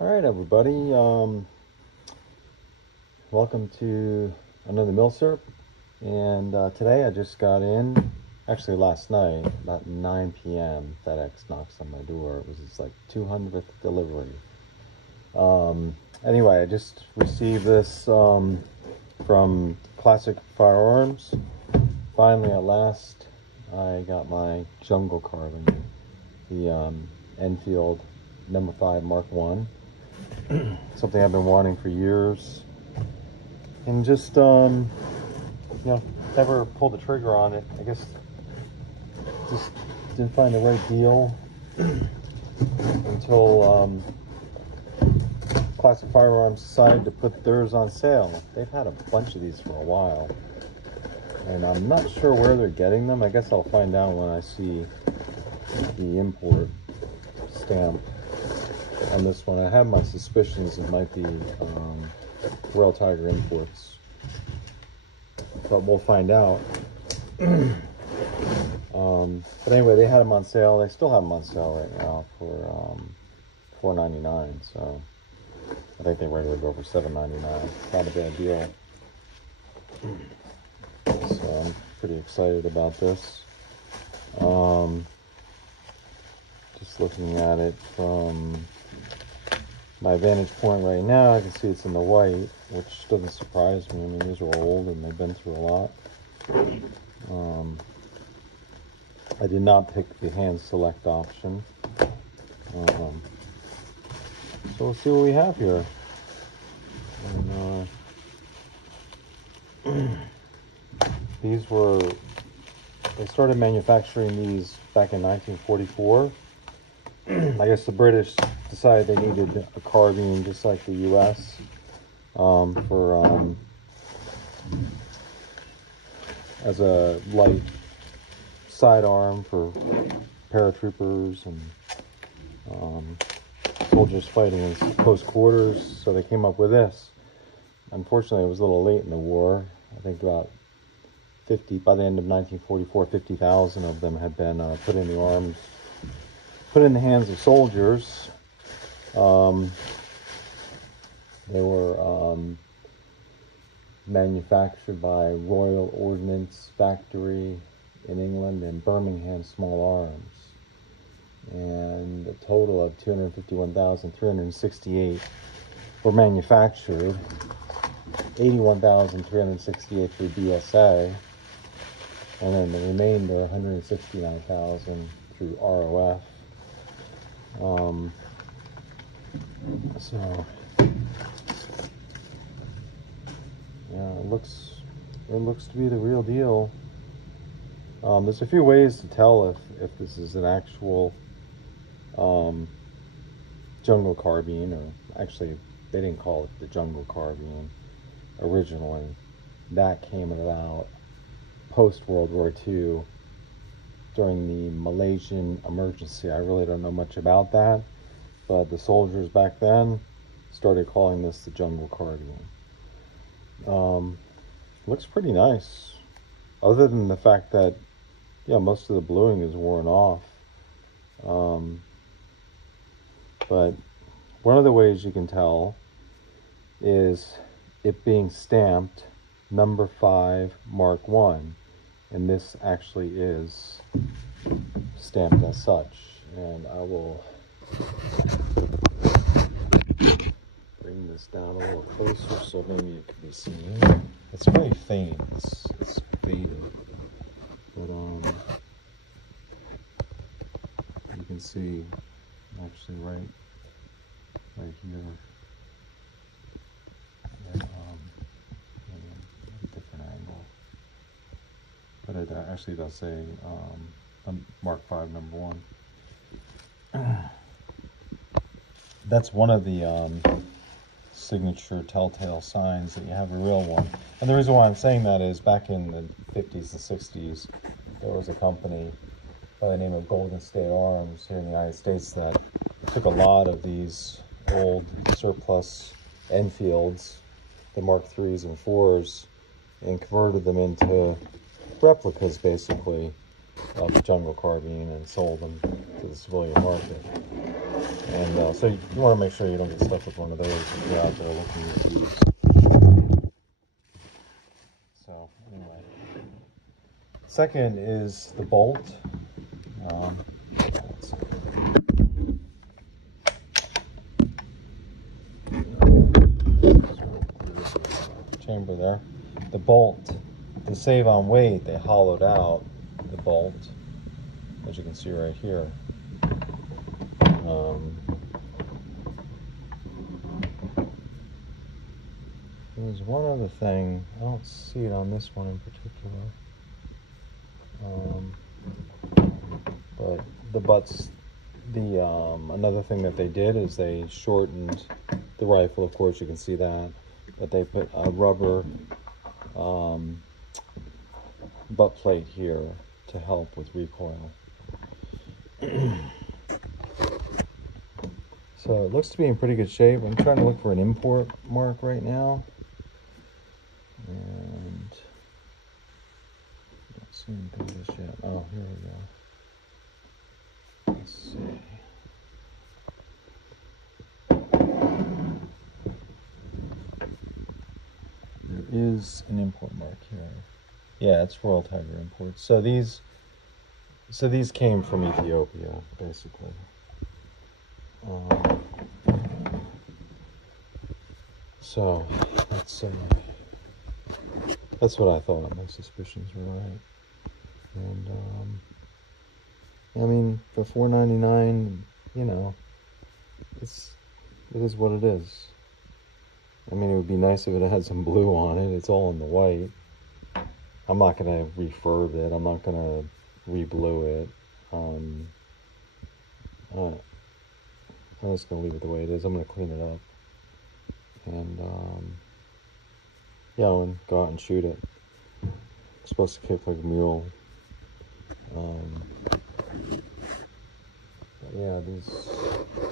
All right, everybody. Welcome to another milsurp. And today I just got in. Actually, last night, about 9 p.m., FedEx knocks on my door. It was its like 200th delivery. Anyway, I just received this from Classic Firearms. Finally, at last, I got my Jungle Carbine, the Enfield No. 5 Mark 1. Something I've been wanting for years, and just never pulled the trigger on it. I guess just didn't find the right deal until Classic Firearms decided to put theirs on sale. They've had a bunch of these for a while, and I'm not sure where they're getting them. I guess I'll find out when I see the import stamp on this one. I have my suspicions it might be Royal Tiger imports, but we'll find out. But anyway, they had them on sale. They still have them on sale right now for $4.99. So I think they regularly go for $7.99. Not a bad deal. So I'm pretty excited about this. Just looking at it from my vantage point right now, I can see it's in the white, which doesn't surprise me. I mean, these are old and they've been through a lot. I did not pick the hand select option. So we'll see what we have here. And, they started manufacturing these back in 1944. I guess the British decided they needed a carbine just like the U.S. As a light sidearm for paratroopers and soldiers fighting in close quarters. So they came up with this. Unfortunately, it was a little late in the war. I think about 50, by the end of 1944, 50,000 of them had been put in the arms, put in the hands of soldiers. They were manufactured by Royal Ordnance Factory in England and Birmingham Small Arms. And a total of 251,368 were manufactured. 81,368 through BSA. And then the remainder, 169,000 through ROF. So yeah, it looks to be the real deal. There's a few ways to tell if this is an actual Jungle Carbine, or actually they didn't call it the Jungle Carbine originally. That came about post World War II during the Malaysian emergency. I really don't know much about that, but the soldiers back then started calling this the Jungle Carbine. Looks pretty nice, other than the fact that most of the bluing is worn off. But one of the ways you can tell is it being stamped No. 5 Mark 1, and this actually is stamped as such. And I will bring this down a little closer so maybe it can be seen. It's very faint. It's faded, but you can see actually right here. And, a different angle, but it actually does say Mark 5 No. 1. That's one of the signature telltale signs that you have a real one. And the reason why I'm saying that is back in the 50s and 60s, there was a company by the name of Golden State Arms here in the United States that took a lot of these old surplus Enfields, the Mark 3s and 4s, and converted them into replicas, basically, of the Jungle Carbine, and sold them to the civilian market. And so you want to make sure you don't get stuck with one of those if you're out there looking at these. So anyway, second is the bolt. Let's see. Chamber there. The bolt, to save on weight, they hollowed out the bolt, as you can see right here. There's one other thing, I don't see it on this one in particular, but the butts, another thing that they did is they shortened the rifle. Of course you can see that, but they put a rubber butt plate here to help with recoil. So it looks to be in pretty good shape. I'm trying to look for an import mark right now, and don't see anything just yet. Oh, here we go. Let's see. There is an import mark here. Yeah, it's Royal Tiger Imports. So these came from Ethiopia, basically. So that's what I thought. My suspicions were right. And I mean, for $4.99, you know, it is what it is. I mean, it would be nice if it had some blue on it. It's all in the white. I'm not gonna refurb it. I'm not gonna re-blue it. I'm just gonna leave it the way it is. I'm gonna clean it up, and yeah, and go out and shoot it. It's supposed to kick like a mule. But yeah, this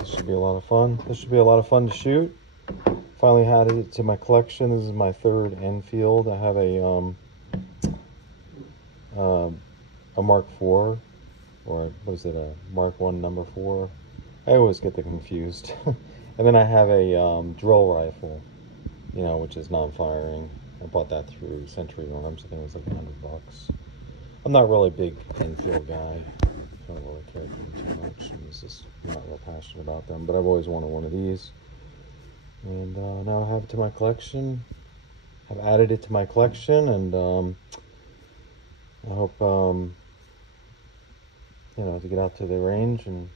should be a lot of fun. This should be a lot of fun to shoot. Finally added it to my collection. This is my third Enfield. I have a Mark IV, or what is it, a Mark 1 number 4? I always get them confused. And then I have a drill rifle, you know, which is non-firing. I bought that through Century Arms. I think it was like $100. I'm not really a big Enfield guy. I don't really care for them too much. I'm not real passionate about them, but I've always wanted one of these. And now I have it to my collection. I've added it to my collection, and I hope, you know, to get out to the range and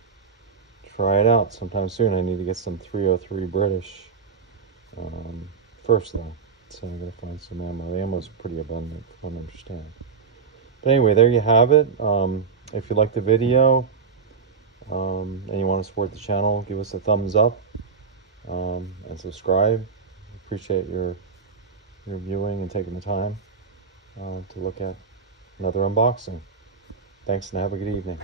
try it out sometime soon. I need to get some 303 British first, though. So I'm going to find some ammo. The ammo's pretty abundant, if I understand. But anyway, there you have it. If you like the video and you want to support the channel, give us a thumbs up and subscribe. Appreciate your viewing and taking the time to look at another unboxing. Thanks, and have a good evening.